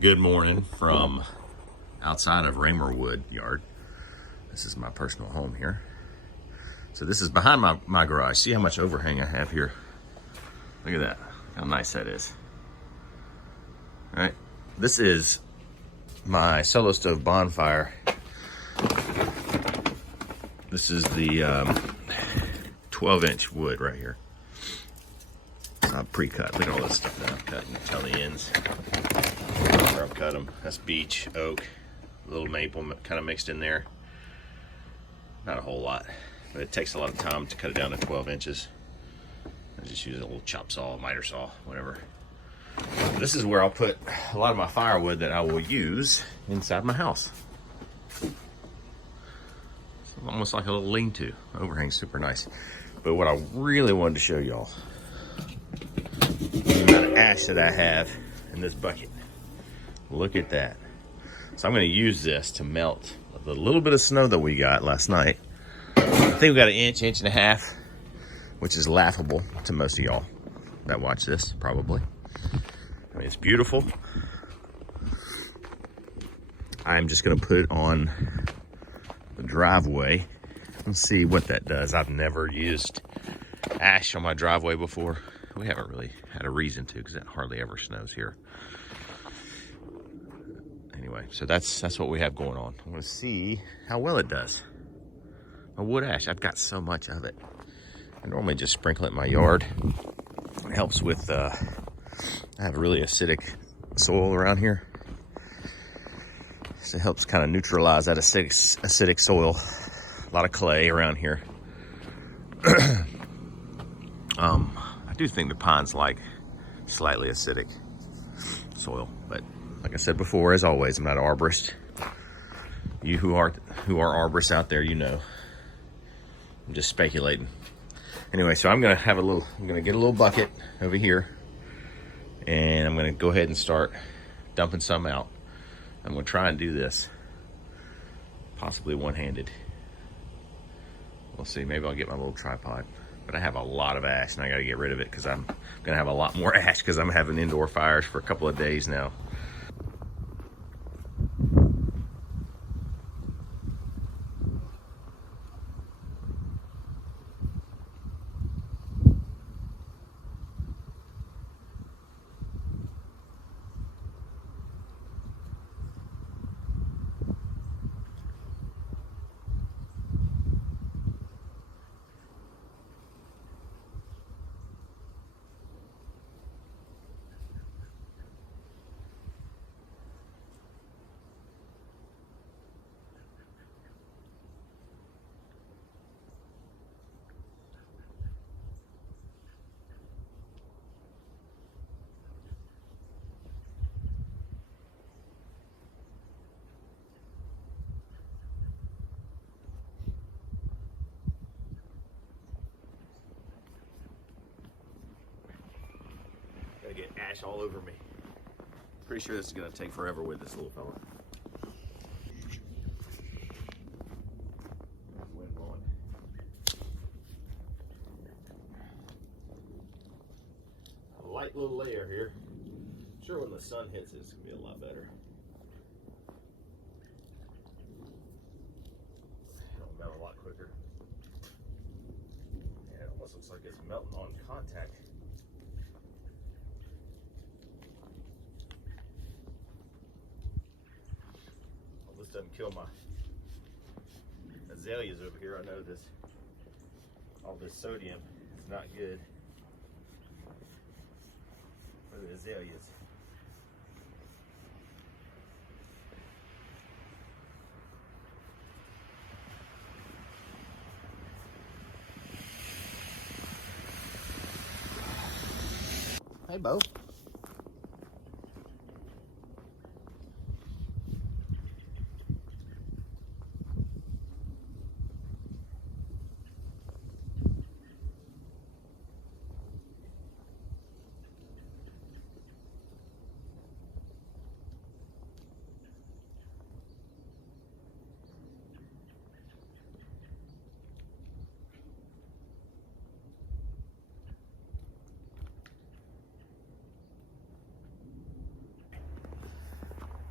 Good morning from outside of Raymer Wood Yard. This is my personal home here. So this is behind my garage. See how much overhang I have here? Look at that, how nice that is. All right, this is my Solo Stove bonfire. This is the 12-inch wood right here. It's not pre-cut. Look at all this stuff that I'm cutting. Tell the ends where I've cut them. That's beech, oak, a little maple kind of mixed in there. Not a whole lot, but it takes a lot of time to cut it down to 12 inches. I just use a little chop saw, miter saw, whatever. This is where I'll put a lot of my firewood that I will use inside my house. It's almost like a little lean-to. Overhang's super nice. But what I really wanted to show y'all, the amount of ash that I have in this bucket. Look at that. So I'm going to use this to melt the little bit of snow that we got last night. I think we got an inch and a half, which is laughable to most of y'all that watch this, probably. I mean, it's beautiful. I'm just going to put it on the driveway and see what that does. I've never used ash on my driveway before. We haven't really had a reason to, because it hardly ever snows here. Anyway, so that's what we have going on. I'm gonna see how well it does. My wood ash, I've got so much of it. I normally just sprinkle it in my yard. It helps with, I have really acidic soil around here. So it helps kind of neutralize that acidic soil. A lot of clay around here. I do think the pines like slightly acidic soil, but like I said before, as always, I'm not an arborist. You who are arborists out there, you know. I'm just speculating. Anyway, so I'm gonna get a little bucket over here, and I'm gonna go ahead and start dumping some out. I'm gonna try and do this, possibly one-handed. We'll see, maybe I'll get my little tripod. But I have a lot of ash and I gotta get rid of it because I'm gonna have a lot more ash because I'm having indoor fires for a couple of days now. Gotta get ash all over me. Pretty sure this is gonna take forever with this little fella. Wind blowing. A light little layer here. I'm sure when the sun hits it, it's gonna be a lot better. It'll melt a lot quicker. Yeah, it almost looks like it's melting on contact. This doesn't kill my azaleas over here. I know this, all this sodium is not good for the azaleas. Hey, Bo.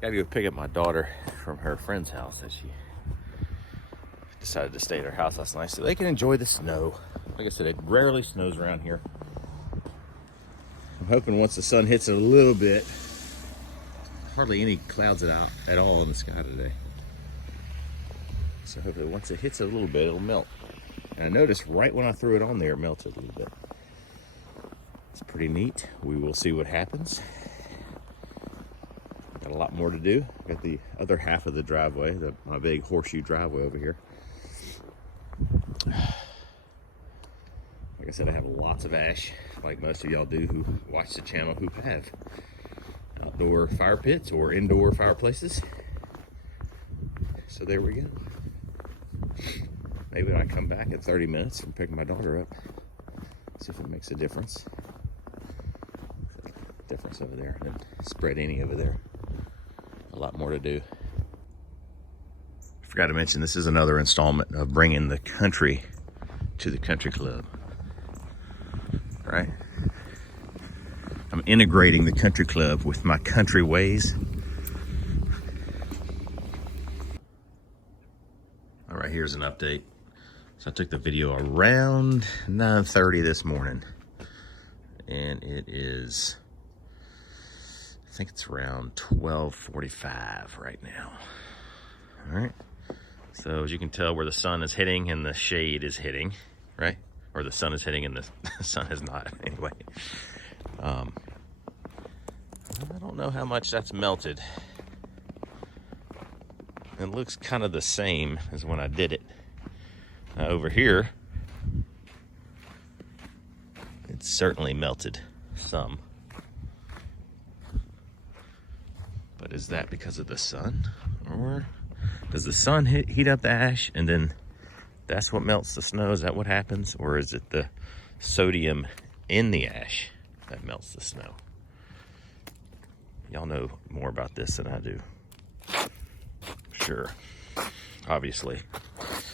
Gotta go pick up my daughter from her friend's house that she decided to stay at her house last night so they can enjoy the snow. Like I said, it rarely snows around here. I'm hoping once the sun hits it a little bit, hardly any clouds out at all in the sky today. So hopefully once it hits it a little bit, it'll melt. And I noticed right when I threw it on there, it melted a little bit. It's pretty neat. We will see what happens. Got a lot more to do. Got the other half of the driveway, my big horseshoe driveway over here. Like I said, I have lots of ash, like most of y'all do who watch the channel who have outdoor fire pits or indoor fireplaces. So there we go. Maybe when I come back in 30 minutes and pick my daughter up, see if it makes a difference. Difference over there, and spread any over there. A lot more to do. I forgot to mention, this is another installment of bringing the country to the country club. Right? I'm integrating the country club with my country ways. All right, here's an update. So I took the video around 9:30 this morning, and it is, I think it's around 12:45 right now. All right. So as you can tell, where the sun is hitting and the shade is hitting, right? Or the sun is hitting and the sun is not. Anyway, I don't know how much that's melted. It looks kind of the same as when I did it. Over here, it's certainly melted some. But is that because of the sun? Or does the sun heat up the ash and then that's what melts the snow? Is that what happens? Or is it the sodium in the ash that melts the snow? Y'all know more about this than I do. Sure. Obviously.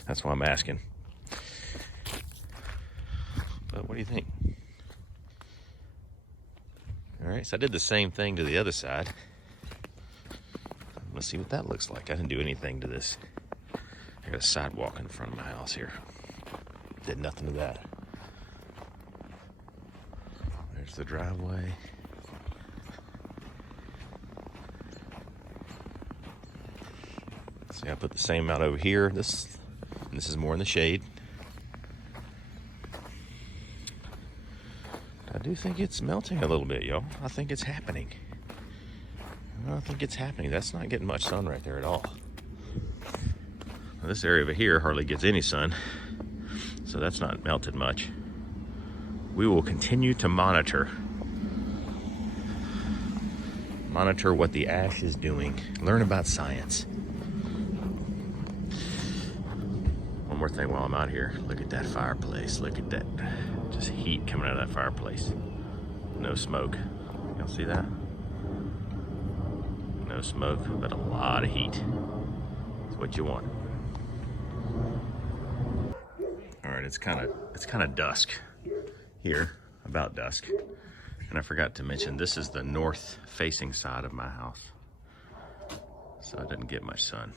That's why I'm asking. But what do you think? All right, so I did the same thing to the other side. Let's see what that looks like. I didn't do anything to this. I got a sidewalk in front of my house here. Did nothing to that. There's the driveway. See, I put the same amount over here. This is more in the shade. I do think it's melting a little bit, y'all. I think it's happening. I think it's happening. That's not getting much sun right there at all. Now, this area over here hardly gets any sun, so that's not melted much. We will continue to monitor what the ash is doing. Learn about science. One more thing while I'm out here. Look at that fireplace. Look at that. Just heat coming out of that fireplace. No smoke. Y'all see that? No smoke, but a lot of heat. That's what you want. All right, it's kind of dusk here, about dusk. And I forgot to mention, this is the north-facing side of my house, so it didn't get much sun.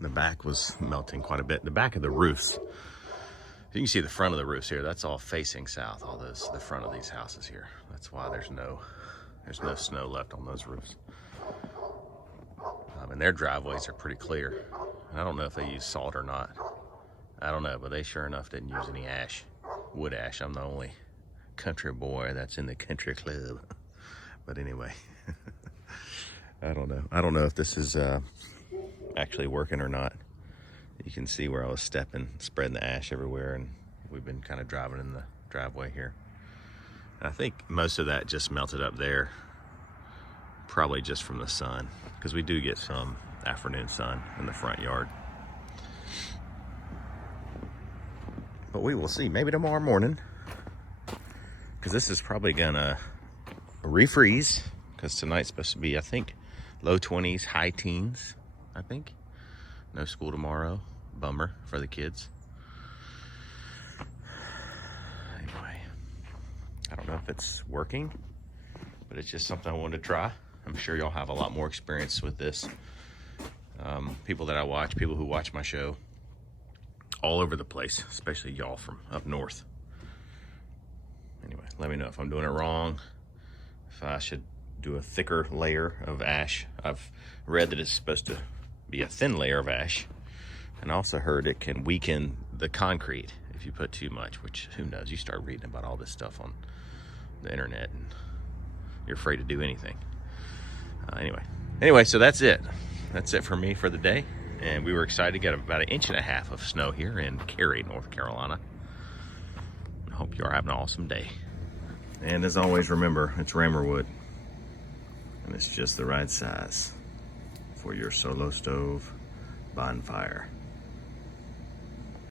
The back was melting quite a bit. The back of the roofs, you can see the front of the roofs here. That's all facing south. All those, the front of these houses here. That's why there's no snow left on those roofs. And their driveways are pretty clear. And I don't know if they use salt or not. I don't know, but they sure enough didn't use any ash, wood ash. I'm the only country boy that's in the country club. But anyway, I don't know. I don't know if this is actually working or not. You can see where I was stepping, spreading the ash everywhere, and we've been kind of driving in the driveway here. And I think most of that just melted up there, probably just from the sun, because we do get some afternoon sun in the front yard. But we will see, maybe tomorrow morning, because this is probably gonna refreeze, because tonight's supposed to be, I think, low 20s, high teens, I think. No school tomorrow. Bummer for the kids. Anyway, I don't know if it's working, but it's just something I wanted to try. I'm sure y'all have a lot more experience with this. People that I watch, people who watch my show, all over the place, especially y'all from up north. Anyway, let me know if I'm doing it wrong, if I should do a thicker layer of ash. I've read that it's supposed to be a thin layer of ash, and I also heard it can weaken the concrete if you put too much, which who knows, you start reading about all this stuff on the internet and you're afraid to do anything. Anyway, so that's it for me for the day, and we were excited to get about 1.5 inches of snow here in Cary, North Carolina. I hope you are having an awesome day. And as always, remember, it's Rammer wood, and it's just the right size for your solo stove bonfire.